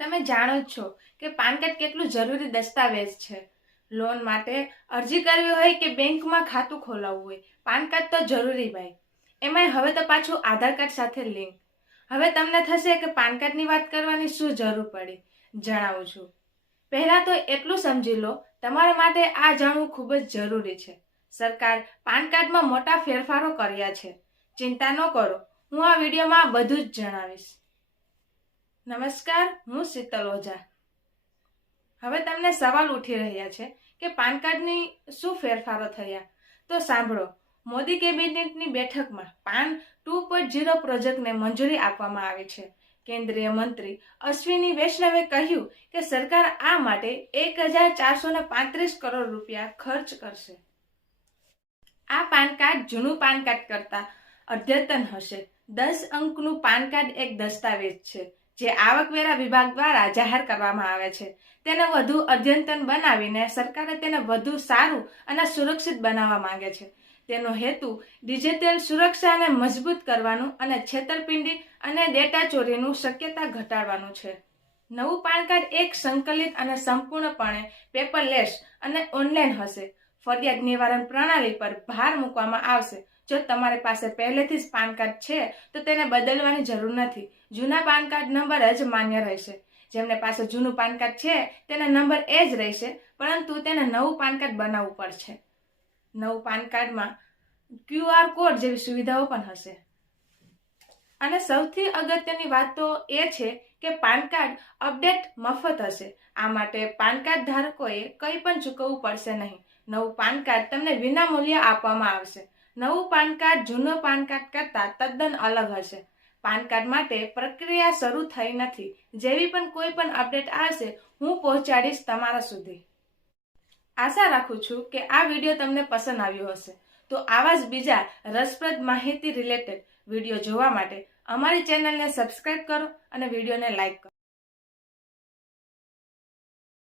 તમે જાણો જ છો કે પાન કાર્ડ કેટલું જરૂરી દસ્તાવેજ છે। લોન માટે અરજી કરવી હોય કે બેંકમાં ખાતું ખોલાવવું હોય, પાન કાર્ડ તો જરૂરી ભાઈ। એમાંય હવે તો પાછું આધાર કાર્ડ સાથે લિંક। હવે તમને થશે કે પાન કાર્ડની વાત કરવાની શું જરૂર પડી, જણાવું છું। પહેલા તો એટલું સમજી લો, તમારા માટે આ જાણવું ખૂબ જ જરૂરી છે। સરકાર પાન કાર્ડમાં મોટા ફેરફારો કર્યા છે। ચિંતા ન કરો, હું આ વિડીયોમાં બધું જ જણાવીશ। નમસ્કાર, હું શીતલ ઓઝા। હવે તમને સવાલ ઉઠી રહ્યા છે કે પાન કાર્ડની શું ફેરફારો થયા, તો સાંભળો। મોદી કેબિનેટની બેઠકમાં પાન 2.0 પ્રોજેક્ટને મંજૂરી આપવામાં આવી છે। કેન્દ્રીય મંત્રી અશ્વિની વૈષ્ણવે કહ્યું કે સરકાર આ માટે 1435 કરોડ રૂપિયા ખર્ચ કરશે। આ પાન કાર્ડ જૂનું પાન કાર્ડ કરતા અદ્યતન હશે। 10 અંકનું પાન કાર્ડ એક દસ્તાવેજ છે જે આવકવેરા વિભાગ દ્વારા જાહેર કરવામાં આવે છે। તેને વધુ અદ્યતન બનાવીને સરકારે તેને વધુ સારું અને સુરક્ષિત બનાવવા માંગે છે। તેનો હેતુ ડિજિટલ સુરક્ષાને મજબૂત કરવાનું અને છેતરપિંડી અને ડેટા ચોરીનું શક્યતા ઘટાડવાનું છે। નવું પાન કાર્ડ એક સંકલિત અને સંપૂર્ણપણે પેપરલેસ અને ઓનલાઈન હશે। ફરિયાદ નિવારણ પ્રણાલી પર ભાર મૂકવામાં આવશે। જો તમારી પાસે પહેલેથી જ પાન કાર્ડ છે તો તેને બદલવાની જરૂર નથી। જૂના પાન કાર્ડ નંબર જ માન્ય રહેશે। જેમને પાસે જૂનું પાન કાર્ડ છે તેના નંબર એ જ રહેશે, પરંતુ તેને નવું પાન કાર્ડ બનાવવું પડશે। નવું પાન કાર્ડમાં QR કોડ જેવી સુવિધાઓ પણ હશે। અને સૌથી અગત્યની વાત તો એ છે કે પાન કાર્ડ અપડેટ મફત હશે। આ માટે પાન કાર્ડ ધારકોએ કંઈ પણ ચૂકવવું પડશે નહીં। નવું પાન કાર્ડ તમને વિના મૂલ્યે આપવામાં આવશે। નવું પાન કાર્ડ જૂનો પાન કાર્ડ કરતાં તદ્દન અલગ હશે। પાન કાર્ડ માટે પ્રક્રિયા શરૂ થઈ નથી। જેવી પણ કોઈ પણ અપડેટ આવશે, હું પહોંચાડીશ તમારા સુધી। આશા રાખું છું કે આ વિડીયો તમને પસંદ આવ્યો હશે। તો આવા જ બીજા રસપ્રદ માહિતી રિલેટેડ વિડીયો જોવા માટે અમારી ચેનલને સબસ્ક્રાઇબ કરો અને વિડીયોને લાઇક કરો।